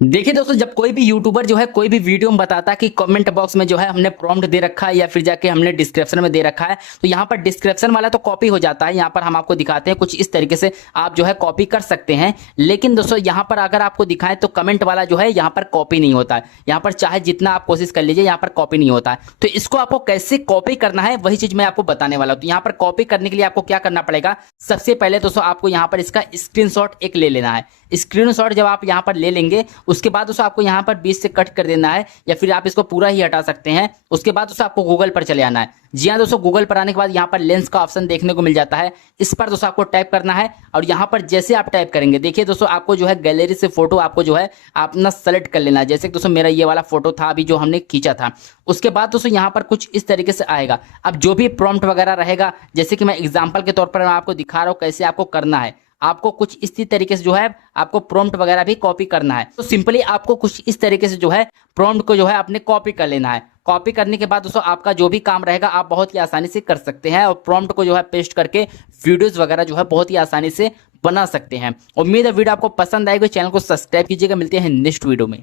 देखिए दोस्तों, जब कोई भी यूट्यूबर जो है कोई भी वीडियो में बताता है कि कमेंट बॉक्स में जो है हमने प्रॉम्प्ट दे रखा है या फिर जाके हमने डिस्क्रिप्शन में दे रखा है, तो यहाँ पर डिस्क्रिप्शन वाला तो कॉपी हो जाता है। यहाँ पर हम आपको दिखाते हैं कुछ इस तरीके से आप जो है कॉपी कर सकते हैं। लेकिन दोस्तों यहाँ पर अगर आपको दिखाएं तो कमेंट वाला जो है यहाँ पर कॉपी नहीं होता है। यहाँ पर चाहे जितना आप कोशिश कर लीजिए, यहाँ पर कॉपी नहीं होता है। तो इसको आपको कैसे कॉपी करना है वही चीज मैं आपको बताने वाला हूँ। तो यहाँ पर कॉपी करने के लिए आपको क्या करना पड़ेगा, सबसे पहले दोस्तों आपको यहाँ पर इसका स्क्रीनशॉट एक ले लेना है। स्क्रीनशॉट जब आप यहाँ पर ले लेंगे, उसके बाद दोस्तों आपको यहाँ पर बीच से कट कर देना है, या फिर आप इसको पूरा ही हटा सकते हैं। उसके बाद दोस्तों आपको गूगल पर चले आना है। जी हाँ दोस्तों, गूगल पर आने के बाद यहाँ पर लेंस का ऑप्शन देखने को मिल जाता है। इस पर दोस्तों आपको टाइप करना है, और यहाँ पर जैसे आप टाइप करेंगे, देखिए दोस्तों आपको जो है गैलरी से फोटो आपको जो है अपना सेलेक्ट कर लेना है। जैसे दोस्तों मेरा ये वाला फोटो था अभी जो हमने खींचा था। उसके बाद दोस्तों यहाँ पर कुछ इस तरीके से आएगा। अब जो भी प्रॉम्प्ट वगैरह रहेगा, जैसे कि मैं एग्जाम्पल के तौर पर मैं आपको दिखा रहा हूँ कैसे आपको करना है। आपको कुछ इसी तरीके से जो है आपको प्रॉम्प्ट वगैरह भी कॉपी करना है। तो सिंपली आपको कुछ इस तरीके से जो है प्रॉम्प्ट को जो है अपने कॉपी कर लेना है। कॉपी करने के बाद दोस्तों आपका जो भी काम रहेगा आप बहुत ही आसानी से कर सकते हैं, और प्रॉम्प्ट को जो है पेस्ट करके वीडियोस वगैरह जो है बहुत ही आसानी से बना सकते हैं। उम्मीद है वीडियो आपको पसंद आएगी। चैनल को सब्सक्राइब कीजिएगा। मिलते हैं नेक्स्ट वीडियो में।